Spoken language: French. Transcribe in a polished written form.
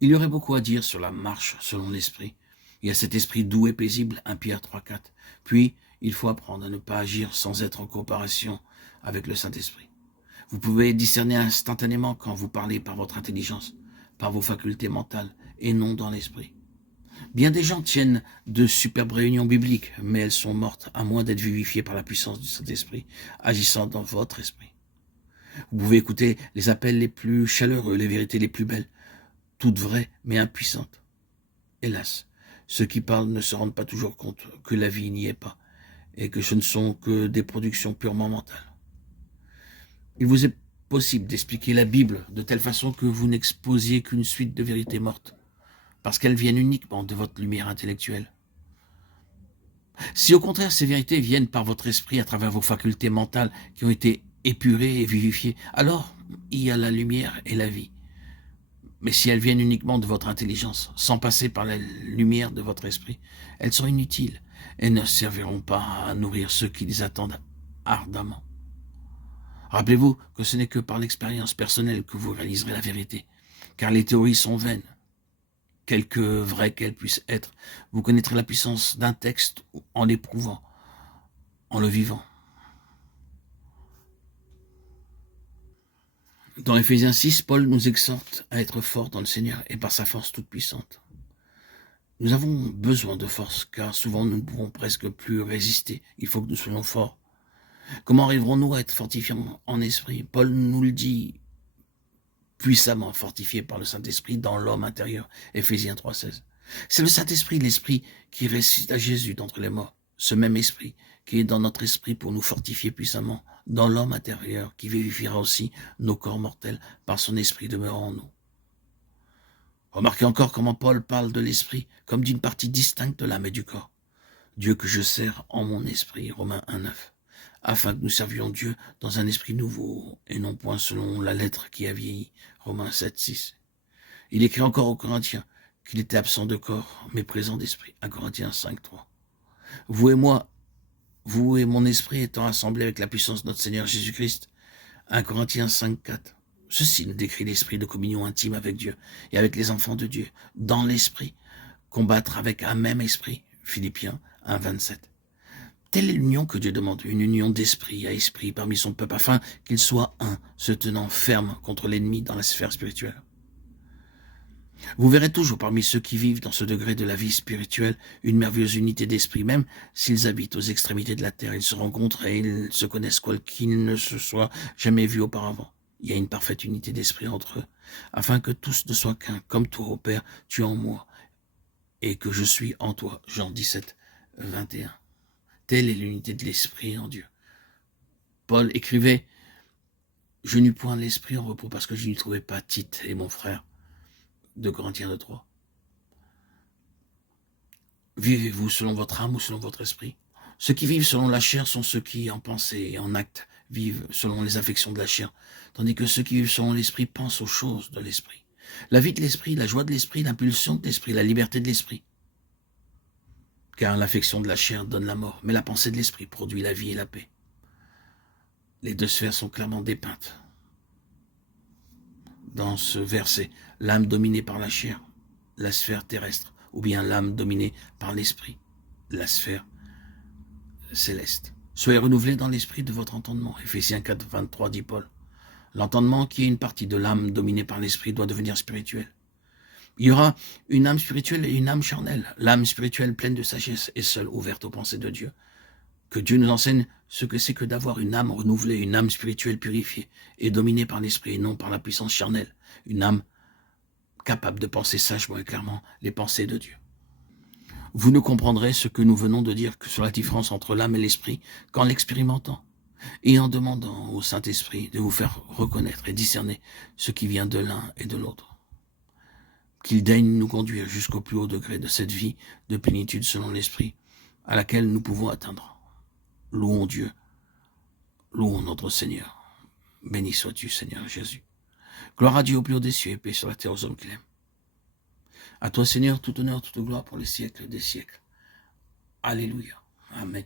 Il y aurait beaucoup à dire sur la marche selon l'esprit. Il y a cet esprit doux et paisible, 1 Pierre 3,4. Puis, il faut apprendre à ne pas agir sans être en comparaison avec le Saint-Esprit. Vous pouvez discerner instantanément quand vous parlez par votre intelligence, par vos facultés mentales, et non dans l'esprit. Bien des gens tiennent de superbes réunions bibliques, mais elles sont mortes à moins d'être vivifiées par la puissance du Saint-Esprit, agissant dans votre esprit. Vous pouvez écouter les appels les plus chaleureux, les vérités les plus belles, toutes vraies mais impuissantes. Hélas, ceux qui parlent ne se rendent pas toujours compte que la vie n'y est pas et que ce ne sont que des productions purement mentales. Il vous est possible d'expliquer la Bible de telle façon que vous n'exposiez qu'une suite de vérités mortes, parce qu'elles viennent uniquement de votre lumière intellectuelle. Si au contraire ces vérités viennent par votre esprit à travers vos facultés mentales qui ont été épurées et vivifiées, alors il y a la lumière et la vie. Mais si elles viennent uniquement de votre intelligence, sans passer par la lumière de votre esprit, elles sont inutiles et ne serviront pas à nourrir ceux qui les attendent ardemment. Rappelez-vous que ce n'est que par l'expérience personnelle que vous réaliserez la vérité, car les théories sont vaines. Quelque vraies qu'elles puissent être, vous connaîtrez la puissance d'un texte en l'éprouvant, en le vivant. Dans Éphésiens 6, Paul nous exhorte à être forts dans le Seigneur et par sa force toute puissante. Nous avons besoin de force, car souvent nous ne pouvons presque plus résister. Il faut que nous soyons forts. Comment arriverons-nous à être fortifiés en esprit? Paul nous le dit, puissamment fortifiés par le Saint-Esprit dans l'homme intérieur. Éphésiens 3,16. C'est le Saint-Esprit, l'Esprit qui ressuscite à Jésus d'entre les morts. Ce même Esprit qui est dans notre esprit pour nous fortifier puissamment dans l'homme intérieur, qui vivifiera aussi nos corps mortels par son Esprit demeurant en nous. Remarquez encore comment Paul parle de l'Esprit comme d'une partie distincte de l'âme et du corps. Dieu que je sers en mon esprit, Romains 1,9, afin que nous servions Dieu dans un esprit nouveau et non point selon la lettre qui a vieilli, Romains 7,6. Il écrit encore aux Corinthiens qu'il était absent de corps, mais présent d'esprit, à Corinthiens 5,3. Vous et moi, vous et mon esprit étant assemblés avec la puissance de notre Seigneur Jésus-Christ, 1 Corinthiens 5,4. Ceci nous décrit l'esprit de communion intime avec Dieu et avec les enfants de Dieu, dans l'esprit, combattre avec un même esprit, Philippiens 1,27. Telle est l'union que Dieu demande, une union d'esprit à esprit parmi son peuple, afin qu'il soit un, se tenant ferme contre l'ennemi dans la sphère spirituelle. Vous verrez toujours parmi ceux qui vivent dans ce degré de la vie spirituelle une merveilleuse unité d'esprit, même s'ils habitent aux extrémités de la terre. Ils se rencontrent et ils se connaissent qu'ils ne se soient jamais vus auparavant. Il y a une parfaite unité d'esprit entre eux, afin que tous ne soient qu'un, comme toi, ô Père, tu es en moi, et que je suis en toi. Jean 17, 21. Telle est l'unité de l'esprit en Dieu. Paul écrivait « Je n'eus point l'esprit en repos parce que je n'y trouvais pas Tite et mon frère » de Corinthiens 2,3. Vivez-vous selon votre âme ou selon votre esprit? Ceux qui vivent selon la chair sont ceux qui, en pensée et en acte, vivent selon les affections de la chair, tandis que ceux qui vivent selon l'esprit pensent aux choses de l'esprit. La vie de l'esprit, la joie de l'esprit, l'impulsion de l'esprit, la liberté de l'esprit. Car l'affection de la chair donne la mort, mais la pensée de l'esprit produit la vie et la paix. Les deux sphères sont clairement dépeintes. Dans ce verset, l'âme dominée par la chair, la sphère terrestre, ou bien l'âme dominée par l'esprit, la sphère céleste. Soyez renouvelés dans l'esprit de votre entendement. Éphésiens 4, 23 dit Paul. L'entendement, qui est une partie de l'âme dominée par l'esprit, doit devenir spirituel. Il y aura une âme spirituelle et une âme charnelle. L'âme spirituelle pleine de sagesse est seule ouverte aux pensées de Dieu. Que Dieu nous enseigne ce que c'est que d'avoir une âme renouvelée, une âme spirituelle purifiée et dominée par l'esprit et non par la puissance charnelle. Une âme capable de penser sagement et clairement les pensées de Dieu. Vous ne comprendrez ce que nous venons de dire que sur la différence entre l'âme et l'esprit qu'en l'expérimentant et en demandant au Saint-Esprit de vous faire reconnaître et discerner ce qui vient de l'un et de l'autre. Qu'il daigne nous conduire jusqu'au plus haut degré de cette vie de plénitude selon l'Esprit à laquelle nous pouvons atteindre. Louons Dieu, louons notre Seigneur. Béni sois-tu, Seigneur Jésus. Gloire à Dieu au plus haut des cieux et paix sur la terre aux hommes qu'il aime. À toi, Seigneur, tout honneur, toute gloire pour les siècles des siècles. Alléluia. Amen.